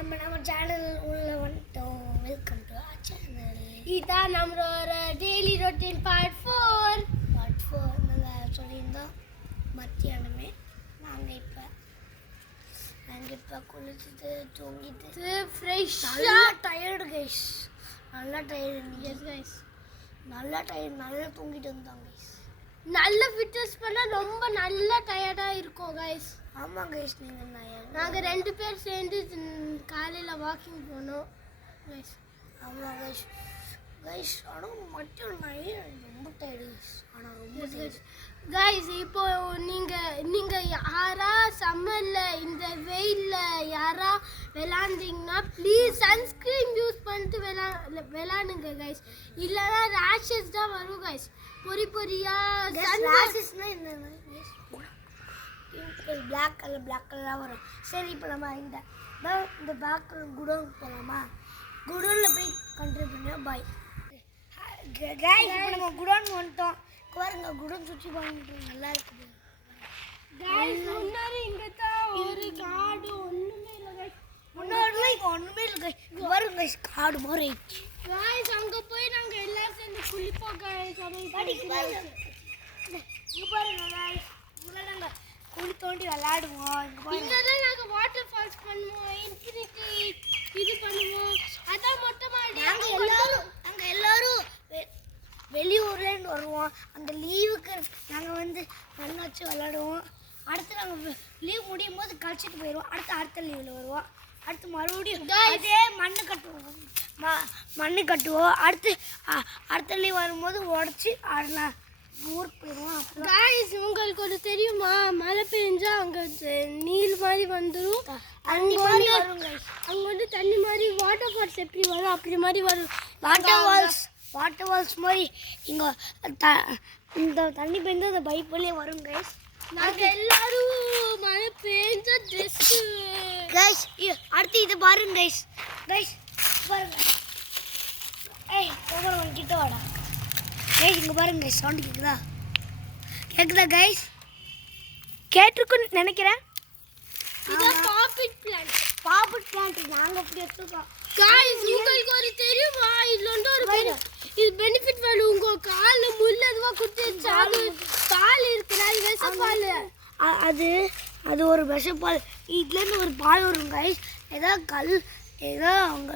நம்ம சேனல் உள்ள வந்துட்டோம். Welcome to our channel. இதான் நம்மளோட டெய்லி ரொட்டீன் பார்ட் 4 நாங்கள் சொல்லியிருந்தோம் மத்தியானமே. நாங்கள் இப்போ குளிச்சுட்டு தூங்கிட்டு ஃப்ரெஷ். நல்லா டயர்டு கைஸ், நல்லா தூங்கிட்டு இருந்தாங்க கைஸ். நல்ல ஃபிட்னஸ் பண்ணால் ரொம்ப நல்லா டயர்டாக இருக்கும் கைஸ். ஆமாம் கைஸ், நாங்கள் 2 பேர் சேர்ந்து காலையில் வாக்கிங் போனோம் கைஸ். ஆமாம் கைஸ் ஆனால் மட்டும் ரொம்ப டயர்டு கைஸ். ஆனால் ரொம்ப கைஸ் இப்போ நீங்கள் யாரா சம்மரில் இந்த வெயிலில் யாரா விளாண்டிங்கன்னா ப்ளீஸ் சன்ஸ்க்ரீன் யூஸ் பண்ணிட்டு விளாடுங்க கைஸ். இல்லைன்னா ரேஷஸ் தான் வரும் கைஸ். பொரியாக ரேஷஸ்னால் என்ன பிளாக் கலராக வரும். சரி, இப்போ நம்ம இந்த பிளாக் கலர் குடோன் போகலாமா? குடோனில் போய் கண்ட்ரோல் பண்ணோம். பாய் கைஸ், இப்போ நம்ம குடோன் வந்துட்டோம். பாருங்க, குடோன் சுற்றி பண்ணிட்டு நல்லா இருக்குது கைஸ். முன்னாடி இங்கே தான் ஒரு காடு ஒன்றுமே இல்லை கைஸ். முன்னாடிலாம் இங்கே ஒன்றுமே இல்லை கைஸ். இங்கே பாருங்க கைஸ், காடு மாதிரி ஆயிடுச்சு கைஸ். அங்கே போய் நாங்கள் எல்லாம் சேர்ந்து குளிப்போம் கைஸ். இங்கே பாருங்க கைஸ், இங்கே நாங்கள் குளி தோண்டி விளையாடுவோம். இங்கே தான் நாங்கள் வாட்டர் ஃபால்ஸ் பண்ணுவோம், இன்ஃபினிட்டி இது பண்ணுவோம். அதான் மொத்தமாக நாங்கள் எல்லோரும் வெளியூர்லேருந்து வருவோம். அந்த லீவுக்கு நாங்கள் மண் வச்சு விளாடுவோம். அடுத்து நாங்கள் லீவ் முடியும் போது கழிச்சிட்டு போயிடுவோம். அடுத்த லீவில் வருவோம். அடுத்து மறுபடியும் அதே மண்ணு கட்டுவோம். அடுத்த லீவ் வரும்போது உடச்சி ஆடலாம் ஊருக்கு போயிடுவோம். காய்ஸ், உங்களுக்கு ஒரு தெரியுமா, மழை பெஞ்சா அங்கே நீர் மாதிரி வந்துடும். அங்கே தண்ணி மாதிரி வாட்டர் ஃபால்ஸ் எப்படி வரும் அப்படி மாதிரி வரும். வாட்டர் ஃபால்ஸ் மாதிரி இங்கே இந்த தண்ணி பெய்ந்து அந்த பைப்லேயே வரும் கைஸ். நாங்கள் எல்லாரும் மழை பெஞ்ச ட்ரெஸ்ஸு கைஸ். அடுத்து இது பாருங்க கைஸ் பாருங்க. கிட்ட வாடா கைஸ். இங்கே பாருங்க கைஸ், சவுண்டு கேட்குதா கைஸ்? கேட்டிருக்குன்னு நினைக்கிறேன். இதான் பாப்பிட் பிளான்ட் நாங்கள் அப்படி வச்சுருக்கோம் கைஸ். உங்களுக்கு ஒரு தெரியுமா, இதுல ஒரு இது பெனிஃபிட் வேணும். உங்க காலில் முள் எதுவாக குத்திச்சு, அது பால் இருக்குது, அது விஷப்பால். அது ஒரு விஷப்பால். இதுலேருந்து ஒரு பால் வரும் கைஸ். ஏதோ அவங்க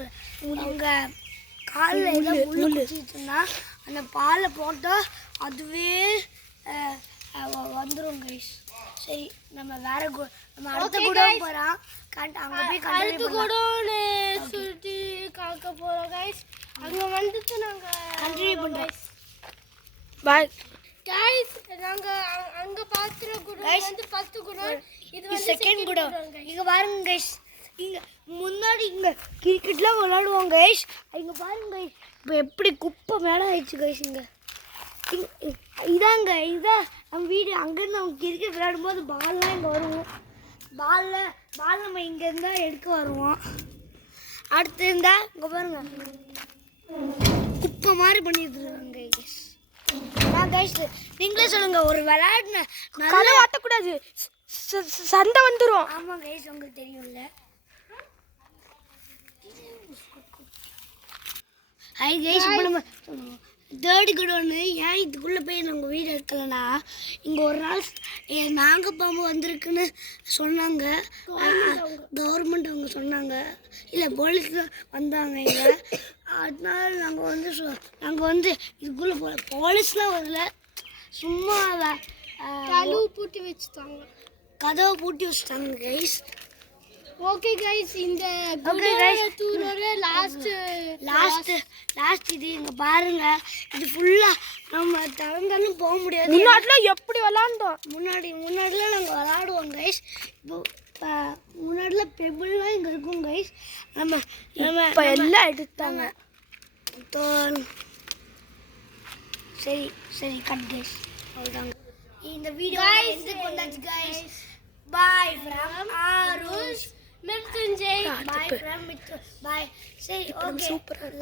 காலில் ஏதோ முள் குத்திச்சுன்னா அந்த பாலை போட்டால் அதுவே வந்துடும் கைஸ். சரி, நம்ம அடுத்த கூட போகிறோம். அங்கே போய் அடுத்த கூட சுற்றி காக்க போகிறோம் கைஸ். அங்கே வந்துட்டு நாங்கள் கண்டினியூ பண்ணுறோம். Bye guys. நாங்கள் அங்கே பார்த்துற கூட ஃபஸ்ட்டு கூட, இது செகண்ட் கூட. இங்கே பாருங்க கைஸ், இங்கே முன்னாடி இங்கே கிரிக்கெட்லாம் விளாடுவோம் கைஸ். இங்கே பாருங்க கைஸ், இப்போ எப்படி குப்பை மேலே ஆயிடுச்சு கைஸ். இதான் நம்ம வீடு. அங்கேருந்து அவங்க கிரிக்கெட் விளையாடும்போது பால்லாம் இங்கே வருவோம். பால் நம்ம இங்கேருந்தா எடுக்க வருவோம். அடுத்து இருந்தால் இங்கே பாருங்க குப்பை மாதிரி பண்ணிட்டு இருக்காங்க கைஸ். கைஸ், நீங்களே சொல்லுங்க, ஒரு விளையாடுன கதை வாட்டக்கூடாது, சண்டை வந்துடும். ஆமாம் கைஸ், உங்களுக்கு தெரியும்ல. ஹை கைஸ், இப்போ நம்ம தேர்டு குடோன்னு ஏன் இதுக்குள்ளே போய் நாங்கள் வீடு எடுக்கலன்னா, இங்கே ஒரு நாள் நாங்கள் பாம்பு வந்திருக்குன்னு சொன்னாங்க. கவர்மெண்ட் அவங்க சொன்னாங்க, இல்லை போலீஸில் வந்தாங்க இங்கே. அதனால நாங்கள் இதுக்குள்ளே போகல. போலீஸ்லாம் வரல, சும்மா கதவை பூட்டி வச்சுட்டாங்க கைஸ். ஓகே கைஸ், இந்த டூரோட லாஸ்ட் இது இங்கே பாருங்க. இது ஃபுல்லாக நம்ம திறந்தாலும் போக முடியாது. முன்னாடிலாம் எப்படி விளாண்டோம், முன்னாடிலாம் நாங்கள் விளாடுவோம் கைஸ். இப்போ முன்னாடிலாம் பெபிள்லாம் இங்கே இருக்கும் கைஸ். நம்ம எல்லாம் எடுத்தாங்க. சரி கட் கைஸ், அவ்வளோதாங்க இந்த வீடியோ. வந்தாச்சு guys. Bye from Arush Mrityunjay. Bye from Mithu. Bye. Say okay.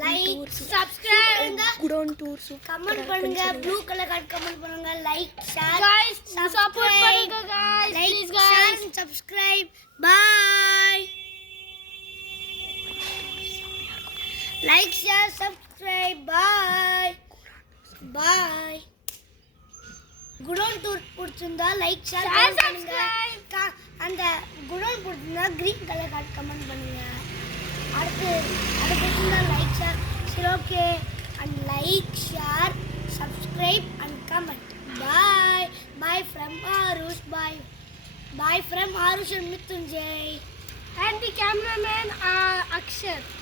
Like, subscribe, Gudon tour super. Comment பண்ணுங்க, blue color card comment பண்ணுங்க, like, share. Guys, support பண்ணுங்க guys. Like, share and subscribe. Bye. Like share subscribe bye bye godown tour பிடிச்சிருந்தா like share பண்ணுங்க அந்த godown பிடிச்சிருந்தா green colour card comment பண்ணுங்க அடுத்து பிடிச்சிருந்தா லைக் ஷேர் சரி okay and like share subscribe and comment bye bye from Aarush bye from Aarush and Mithunjay and the cameraman Akshat.